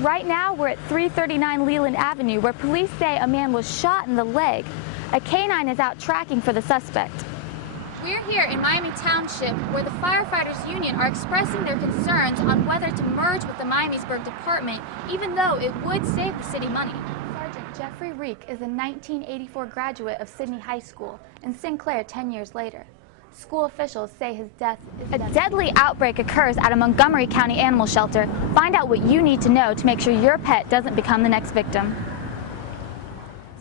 Right now, we're at 339 Leland Avenue, where police say a man was shot in the leg. A canine is out tracking for the suspect. We're here in Miami Township, where the Firefighters Union are expressing their concerns on whether to merge with the Miamisburg Department, even though it would save the city money. Sergeant Jeffrey Reek is a 1984 graduate of Sydney High School in Sinclair 10 years later. School officials say his death is a deadly outbreak occurs at a Montgomery County animal shelter. Find out what you need to know to make sure your pet doesn't become the next victim.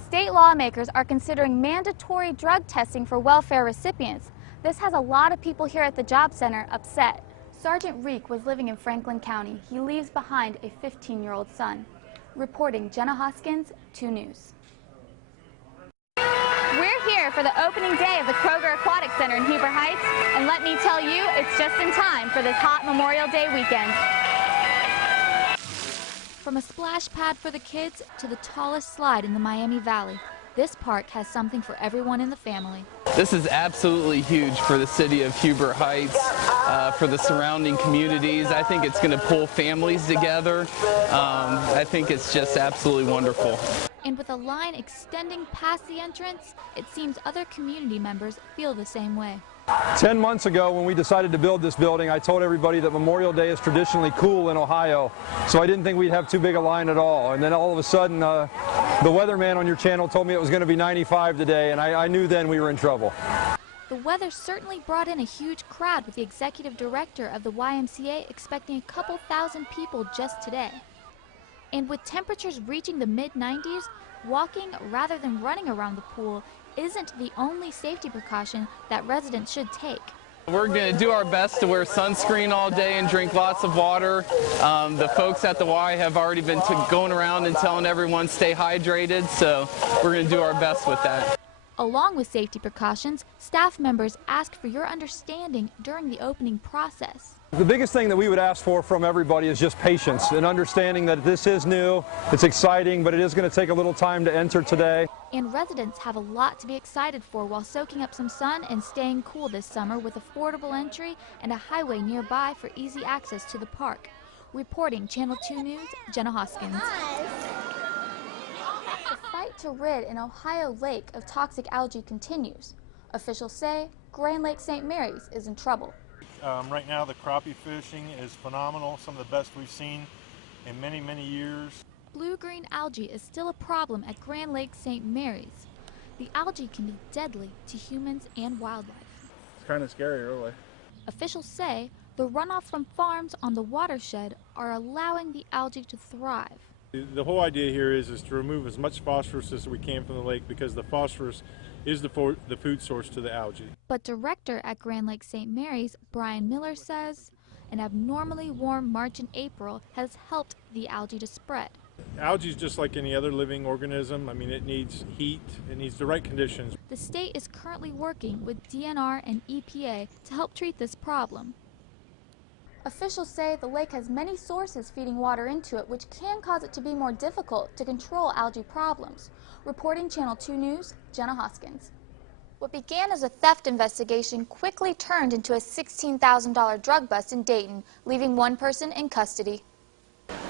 State lawmakers are considering mandatory drug testing for welfare recipients. This has a lot of people here at the job center upset. Sergeant Reek was living in Franklin County. He leaves behind a 15-year-old son. Reporting Jenna Hoskins, 2 News. We're here for the opening day of the Kroger Aquatic Center in Huber Heights, and let me tell you, it's just in time for this hot Memorial Day weekend. From a splash pad for the kids to the tallest slide in the Miami Valley, this park has something for everyone in the family. This is absolutely huge for the city of Huber Heights, for the surrounding communities. I think it's going to pull families together. I think it's just absolutely wonderful. And with a line extending past the entrance, it seems other community members feel the same way. 10 months ago, when we decided to build this building, I told everybody that Memorial Day is traditionally cool in Ohio, so I didn't think we'd have too big a line at all. And then all of a sudden, the weatherman on your channel told me it was going to be 95 today, and I knew then we were in trouble. The weather certainly brought in a huge crowd, with the executive director of the YMCA expecting a couple thousand people just today. And with temperatures reaching the mid-90s, walking rather than running around the pool isn't the only safety precaution that residents should take. We're going to do our best to wear sunscreen all day and drink lots of water. The folks at the Y have already been going around and telling everyone stay hydrated, so we're going to do our best with that. Along with safety precautions, staff members ask for your understanding during the opening process. The biggest thing that we would ask for from everybody is just patience and understanding that this is new, it's exciting, but it is going to take a little time to enter today. And residents have a lot to be excited for while soaking up some sun and staying cool this summer, with affordable entry and a highway nearby for easy access to the park. Reporting Channel 2 News, Jenna Hoskins. The fight to rid an Ohio lake of toxic algae continues. Officials say Grand Lake St. Mary's is in trouble. Right now the crappie fishing is phenomenal, some of the best we've seen in many, many years. Blue-green algae is still a problem at Grand Lake St. Mary's. The algae can be deadly to humans and wildlife. It's kind of scary, really. Officials say the runoff from farms on the watershed are allowing the algae to thrive. The whole idea here is to remove as much phosphorus as we can from the lake, because the phosphorus is the food source to the algae. But director at Grand Lake St. Mary's, Brian Miller, says an abnormally warm March and April has helped the algae to spread. Algae is just like any other living organism. I mean, it needs heat, it needs the right conditions. The state is currently working with DNR and EPA to help treat this problem. Officials say the lake has many sources feeding water into it, which can cause it to be more difficult to control algae problems. Reporting Channel 2 News, Jenna Hoskins. What began as a theft investigation quickly turned into a $16,000 drug bust in Dayton, leaving one person in custody.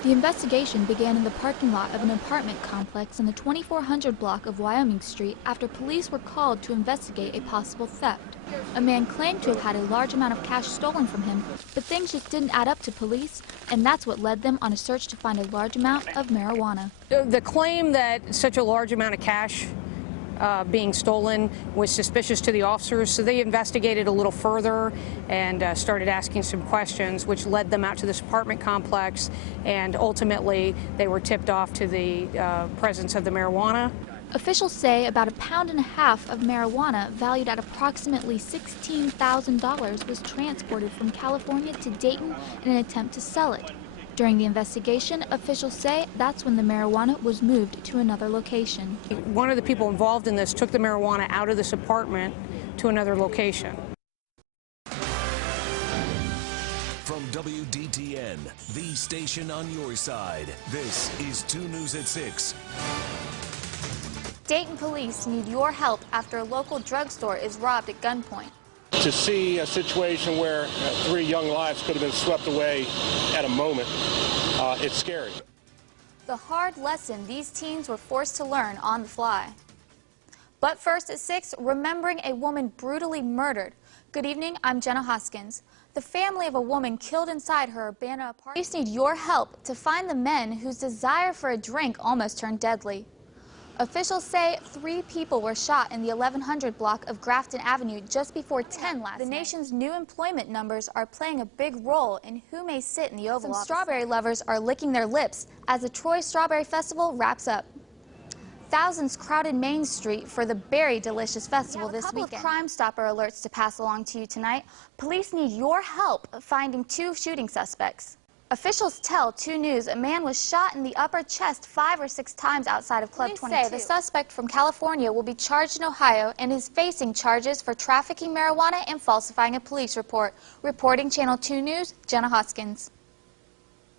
The investigation began in the parking lot of an apartment complex in the 2400 block of Wyoming Street after police were called to investigate a possible theft. A man claimed to have had a large amount of cash stolen from him, but things just didn't add up to police, and that's what led them on a search to find a large amount of marijuana. The claim that such a large amount of cash being stolen was suspicious to the officers, so they investigated a little further and started asking some questions, which led them out to this apartment complex, and ultimately they were tipped off to the presence of the marijuana. Officials say about 1.5 pounds of marijuana, valued at approximately $16,000, was transported from California to Dayton in an attempt to sell it. During the investigation, officials say that's when the marijuana was moved to another location. One of the people involved in this took the marijuana out of this apartment to another location. From WDTN, the station on your side, this is 2 News at 6. Dayton police need your help after a local drugstore is robbed at gunpoint. To see a situation where 3 young lives could have been swept away at a moment, it's scary. the hard lesson these teens were forced to learn on the fly. But first at 6, remembering a woman brutally murdered. Good evening, I'm Jenna Hoskins. The family of a woman killed inside her Urbana apartment. Police need your help to find the men whose desire for a drink almost turned deadly. Officials say 3 people were shot in the 1100 block of Grafton Avenue just before 10 last night. The nation's new employment numbers are playing a big role in who may sit in the Oval Office. Some strawberry lovers are licking their lips as the Troy Strawberry Festival wraps up. Thousands crowded Main Street for the Berry Delicious Festival this weekend. A couple of Crime Stopper alerts to pass along to you tonight. Police need your help finding 2 shooting suspects. Officials tell 2 News a man was shot in the upper chest 5 or 6 times outside of Club 22. Police say the suspect from California will be charged in Ohio and is facing charges for trafficking marijuana and falsifying a police report. Reporting Channel 2 News, Jenna Hoskins.